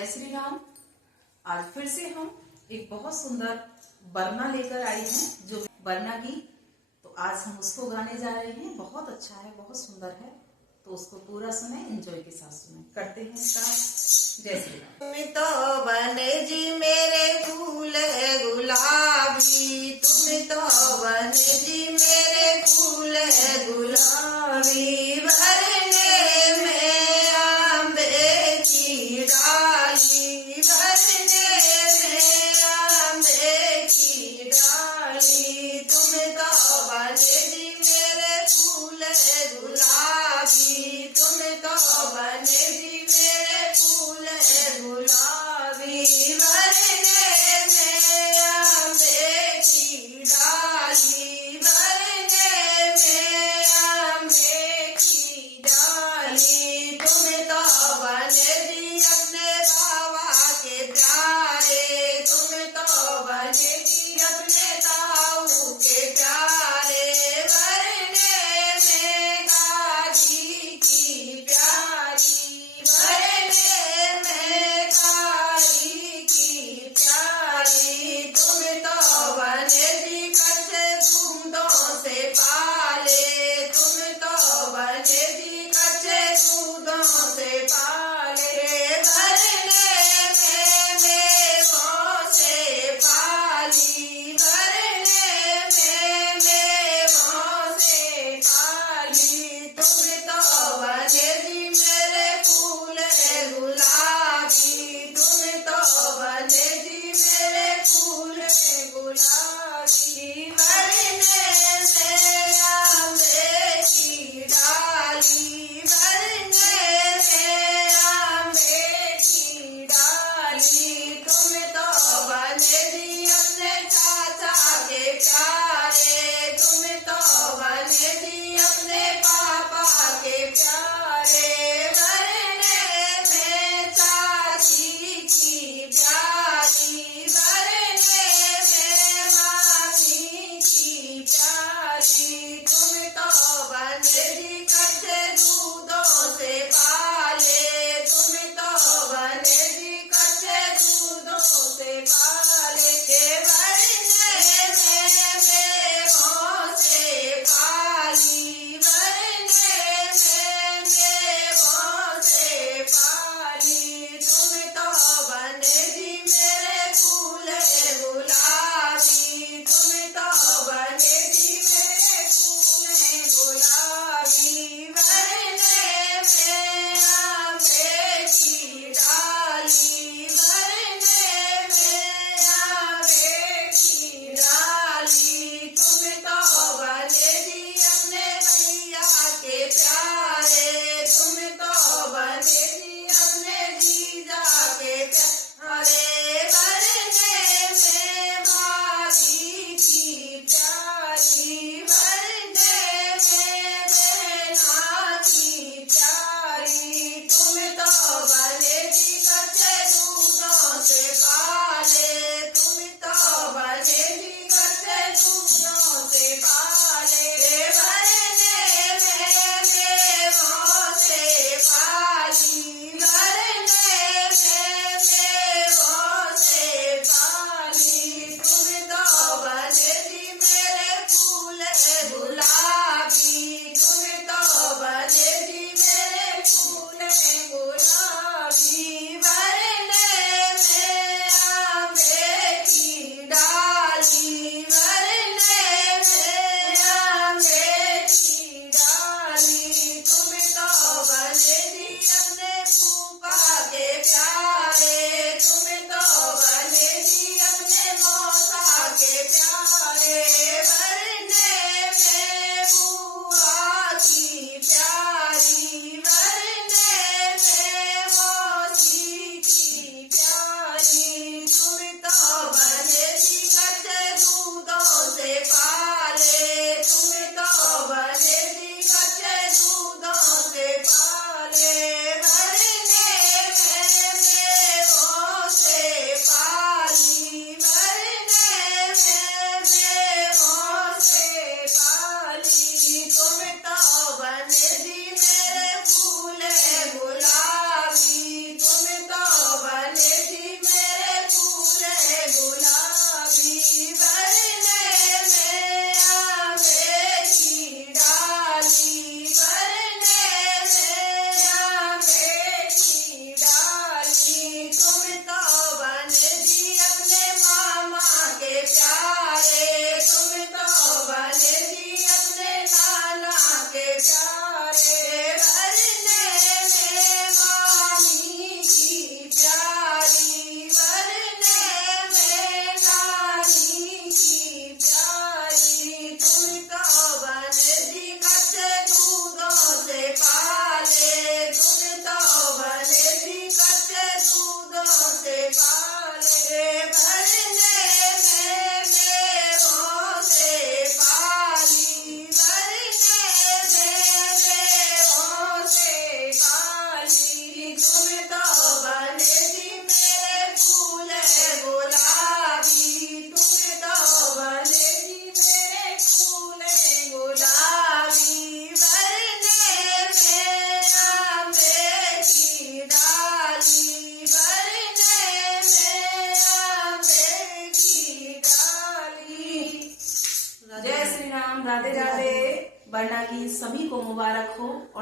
जय श्री राम। आज फिर से हम एक बहुत सुंदर बरना लेकर आए हैं, जो बरना की। तो आज हम उसको गाने जा रहे हैं। बहुत अच्छा है, बहुत सुंदर है, तो उसको पूरा सुने, एंजॉय के साथ सुने। करते हैं स्टार्ट। जय श्री राम। तुम तो बने जी मेरे फूल है गुलाबी, तुम तो बने जी मेरे फूल है गुलाबी। भरने में आंबे की डाली, भरने में आंबे की डाली। तुम तो बने जी मेरे फूल है गुलाबी, तुम तो बने जी मेरे फूल है गुलाबी। भरने में आंबे की डाली, भरने में आंबे की राधे राधे। बरना की सभी को मुबारक हो और